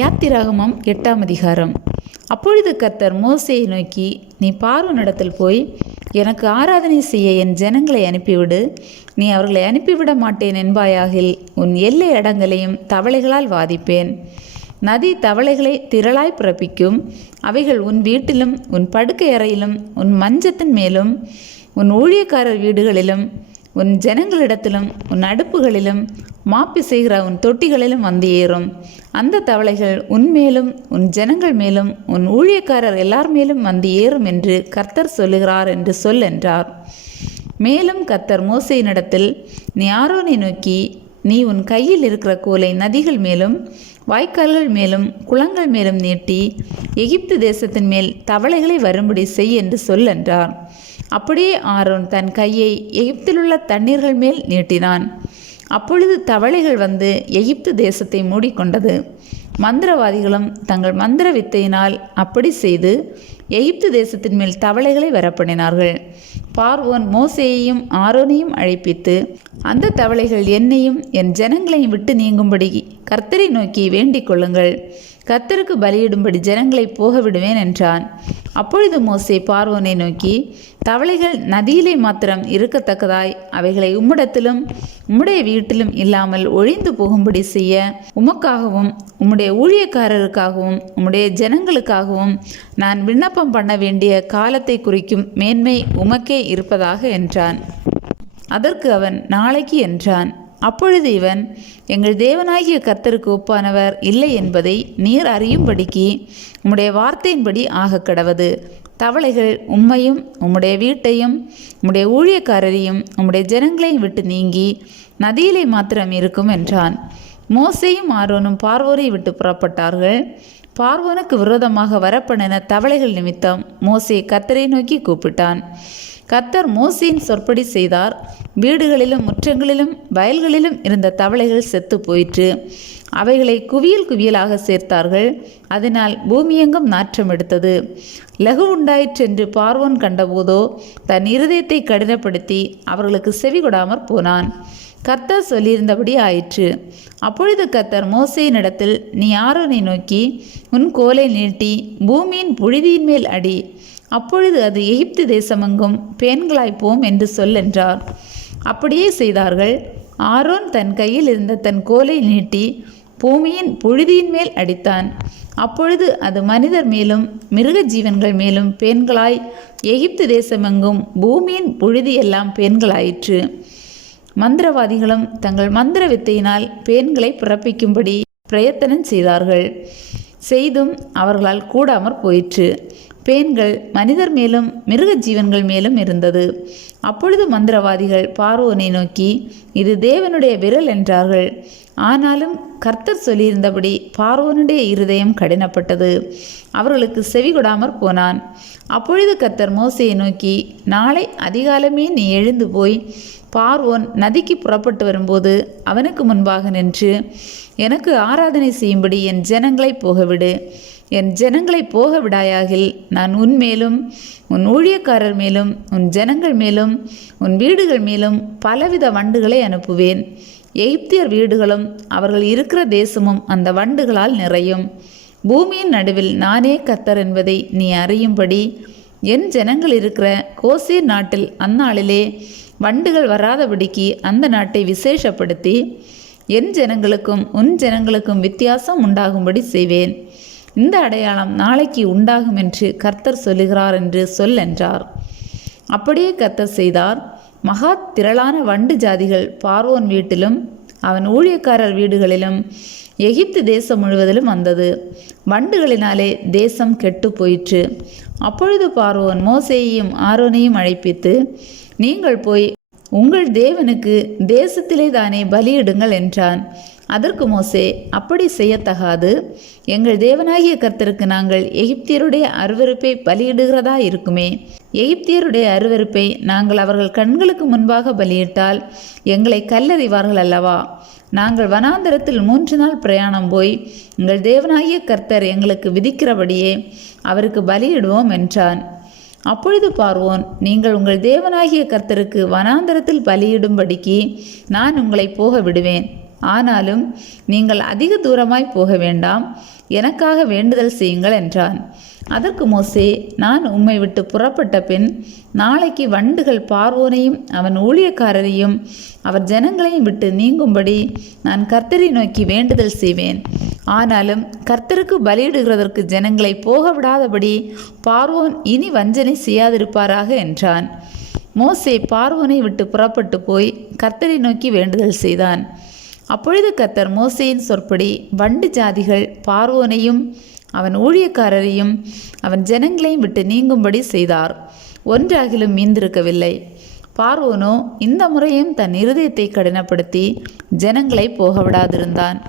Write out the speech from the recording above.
யாத்திராகமம் 8ஆம் அதிகாரம். அப்பொழுது கர்த்தர் மோசேயை நோக்கி, நீ பார்வோனிடத்தில் போய், எனக்கு ஆராதனை செய்ய என் ஜனங்களை அனுப்பிவிடு. நீ அவர்களை அனுப்பிவிட மாட்டேன் என்பாயாகில் உன் எல்லை அடங்கலையும் தவளைகளால் வாதிப்பேன். நதி தவளைகளை திரளாய் பிறப்பிக்கும். அவைகள் உன் வீட்டிலும் உன் படுக்கை அறையிலும் உன் மஞ்சத்தின் மேலும் உன் ஊழியக்காரர் வீடுகளிலும் உன் ஜனங்களிடத்திலும் உன் அடுப்புகளிலும் மாப்பி செய்கிற உன் தொட்டிகளிலும் வந்து ஏறும். அந்த தவளைகள் உன்மேலும் உன் ஜனங்கள் மேலும் உன் ஊழியக்காரர் எல்லார் மேலும் வந்து ஏறும் என்று கர்த்தர் சொல்லுகிறார் என்று சொல் என்றார். மேலும் கர்த்தர் மோசேயினிடத்தில், நீ ஆரோனை நோக்கி, நீ உன் கையில் இருக்கிற கோலை நதிகள் மேலும் வாய்க்கால்கள் மேலும் குளங்கள் மேலும் நீட்டி எகிப்து தேசத்தின் மேல் தவளைகளை வரும்படி செய் என்று சொல் என்றார். அப்படியே ஆரோன் தன் கையை எகிப்திலுள்ள தண்ணீர்கள் மேல் நீட்டினான். அப்பொழுது தவளைகள் வந்து எகிப்து தேசத்தை மூடிக்கொண்டது. மந்திரவாதிகளும் தங்கள் மந்திர வித்தையினால் அப்படி செய்து எகிப்து தேசத்தின் மேல் தவளைகளை வரப்பண்ணினார்கள். பார்வோன் மோசேயையும் ஆரோனையும் அழைப்பித்து, அந்த தவளைகள் என்னையும் என் ஜனங்களையும் விட்டு நீங்கும்படி கர்த்தரை நோக்கி வேண்டிக் கொள்ளுங்கள். கர்த்தருக்கு பலியிடும்படி ஜனங்களை போக விடுவேன் என்றான். அப்பொழுது மோசே பார்வோனை நோக்கி, தவளைகள் நதியிலே மாத்திரம் இருக்கத்தக்கதாய் அவைகளை உம்மிடத்திலும் உம்முடைய வீட்டிலும் இல்லாமல் ஒழிந்து போகும்படி செய்ய உமக்காகவும் உம்முடைய ஊழியக்காரருக்காகவும் உம்முடைய ஜனங்களுக்காகவும் நான் விண்ணப்பம் பண்ண வேண்டிய காலத்தை குறிக்கும் மேன்மை உமக்கே இருப்பதாக என்றான். அதற்கு அவன், நாளைக்கு என்றான். அப்பொழுது இவன், எங்கள் தேவனாகிய கர்த்தருக்கு ஒப்பானவர் இல்லை என்பதை நீர் அறியும்படிக்கு உம்முடைய வார்த்தையின்படி ஆக கடவது. தவளைகள் உம்மையும் உம்முடைய வீட்டையும் உம்முடைய ஊழியக்காரரையும் உம்முடைய ஜனங்களையும் விட்டு நீங்கி நதியிலே மாத்திரம் இருக்கும் என்றான். மோசேயும் ஆரோனும் பார்வோரை விட்டு புறப்பட்டார்கள். பார்வோனுக்கு விரோதமாக வரப்பண்ணின தவளைகள் நிமித்தம் மோசே கர்த்தரை நோக்கி கூப்பிட்டான். கர்த்தர் மோசேயின் சொற்படி செய்தார். வீடுகளிலும் முற்றங்களிலும் வயல்களிலும் இருந்த தவளைகள் செத்து போயிற்று. அவைகளை குவியல் குவியலாக சேர்த்தார்கள். அதனால் பூமியெங்கும் நாற்றம் எடுத்தது. லகு உண்டாயிற்றென்று பார்வோன் கண்டபோதோ தன் இருதயத்தை கடினப்படுத்தி அவர்களுக்கு செவி கொடாமற் போனான். கர்த்தர் சொல்லியிருந்தபடி ஆயிற்று. அப்பொழுது கர்த்தர் மோசேயினிடத்தில், நீ ஆரோனை நோக்கி, உன் கோலை நீட்டி பூமியின் புழுதியின் மேல் அடி. அப்பொழுது அது எகிப்து தேசமெங்கும் பேன்களாய்ப்போம் என்று சொல் என்றார். அப்படியே செய்தார்கள். ஆரோன் தன் கையில் இருந்த தன் கோலை நீட்டி பூமியின் புழுதியின் மேல் அடித்தான். அப்பொழுது அது மனிதர் மேலும் மிருக ஜீவன்கள் மேலும் பேன்களாய் எகிப்து தேசமெங்கும் பூமியின் புழுதியெல்லாம் பேன்களாயிற்று. மந்திரவாதிகளும் தங்கள் மந்திர வித்தையினால் பேன்களை பிறப்பிக்கும்படி பிரயத்தனம் செய்தார்கள். செய்தும் அவர்களால் கூடாமற் போயிற்று. பேன்கள் மனிதர் மேலும் மிருக ஜீவன்கள் மேலும் இருந்தது. அப்பொழுது மந்திரவாதிகள் பார்வோனை நோக்கி, இது தேவனுடைய விரல் என்றார்கள். ஆனாலும் கர்த்தர் சொல்லியிருந்தபடி பார்வோனுடைய இருதயம் கடினப்பட்டது. அவர்களுக்கு செவி கொடாமற் போனான். அப்பொழுது கர்த்தர் மோசேயை நோக்கி, நாளை அதிகாலமே நீ எழுந்து போய் பார்வோன் நதிக்கு புறப்பட்டு வரும்போது அவனுக்கு முன்பாக நின்று எனக்கு ஆராதனை செய்யும்படி என் ஜனங்களை போகவிடு. என் ஜனங்களை போக விடாயாகில் நான் உன் மேலும் உன் ஊழியக்காரர் மேலும் உன் ஜனங்கள் மேலும் உன் வீடுகள் மேலும் பலவித வண்டுகளை அனுப்புவேன். எகிப்தியர் வீடுகளும் அவர்கள் இருக்கிற தேசமும் அந்த வண்டுகளால் நிறையும். பூமியின் நடுவில் நானே கர்த்தர் என்பதை நீ அறியும்படி என் ஜனங்கள் இருக்கிற கோசேர் நாட்டில் அந்நாளிலே வண்டுகள் வராதபடிக்கு அந்த நாட்டை விசேஷப்படுத்தி என் ஜனங்களுக்கும் உன் ஜனங்களுக்கும் வித்தியாசம் உண்டாகும்படி செய்வேன். இந்த அடையாளம் நாளைக்கு உண்டாகும் என்று கர்த்தர் சொல்லுகிறார் என்று சொல் என்றார். அப்படியே கர்த்தர் செய்தார். மகா திரளான வண்டு ஜாதிகள் பார்வோன் வீட்டிலும் அவன் ஊழியக்காரர் வீடுகளிலும் எகிப்து தேசம் முழுவதிலும் வந்தது. வண்டுகளினாலே தேசம் கெட்டு போயிற்று. அப்பொழுது பார்வோன் மோசேயையும் ஆரோனையும் அழைப்பித்து, நீங்கள் போய் உங்கள் தேவனுக்கு தேசத்திலே தானே பலியிடுங்கள் என்றான். அதற்கு மோசே, அப்படி செய்யத்தகாது. எங்கள் தேவனாகிய கர்த்தருக்கு நாங்கள் எகிப்தியருடைய அருவருப்பை பலியிடுகிறதா இருக்குமே. எகிப்தியருடைய அருவருப்பை நாங்கள் அவர்கள் கண்களுக்கு முன்பாக பலியிட்டால் எங்களை கல்லறிவார்கள் அல்லவா. நாங்கள் வனாந்தரத்தில் 3 நாள் பிரயாணம் போய் எங்கள் தேவனாகிய கர்த்தர் எங்களுக்கு விதிக்கிறபடியே அவருக்கு பலியிடுவோம் என்றான். அப்பொழுது பார்வோன், நீங்கள் உங்கள் தேவனாகிய கர்த்தருக்கு வனாந்தரத்தில் பலியிடும்படிக்கு நான் உங்களை போக விடுவேன். ஆனாலும் நீங்கள் அதிக தூரமாய் போக வேண்டாம். எனக்காக வேண்டுதல் செய்யுங்கள் என்றான். அதற்கு மோசே, நான் உம்மை விட்டு புறப்பட்ட பின் நாளைக்கு வண்டுகள் பார்வோனையும் அவன் ஊழியக்காரரையும் அவர் ஜனங்களையும் விட்டு நீங்கும்படி நான் கர்த்தரை நோக்கி வேண்டுதல் செய்வேன். ஆனாலும் கர்த்தருக்கு பலியிடுகிறதற்கு ஜனங்களை போக விடாதபடி பார்வோன் இனி வஞ்சனை செய்யாதிருப்பாராக என்றான். மோசே பார்வோனை விட்டு புறப்பட்டு போய் கர்த்தரை நோக்கி வேண்டுதல் செய்தான். அப்பொழுது கர்த்தர் மோசேயின் சொற்படி வண்டு ஜாதிகள் பார்வோனையும் அவன் ஊழியக்காரரையும் அவன் ஜனங்களையும் விட்டு நீங்கும்படி செய்தார். ஒன்றாகிலும் மீந்திருக்கவில்லை. பார்வோனோ இந்த முறையும் தன் இருதயத்தை கடினப்படுத்தி ஜனங்களை போக விடாதிருந்தான்.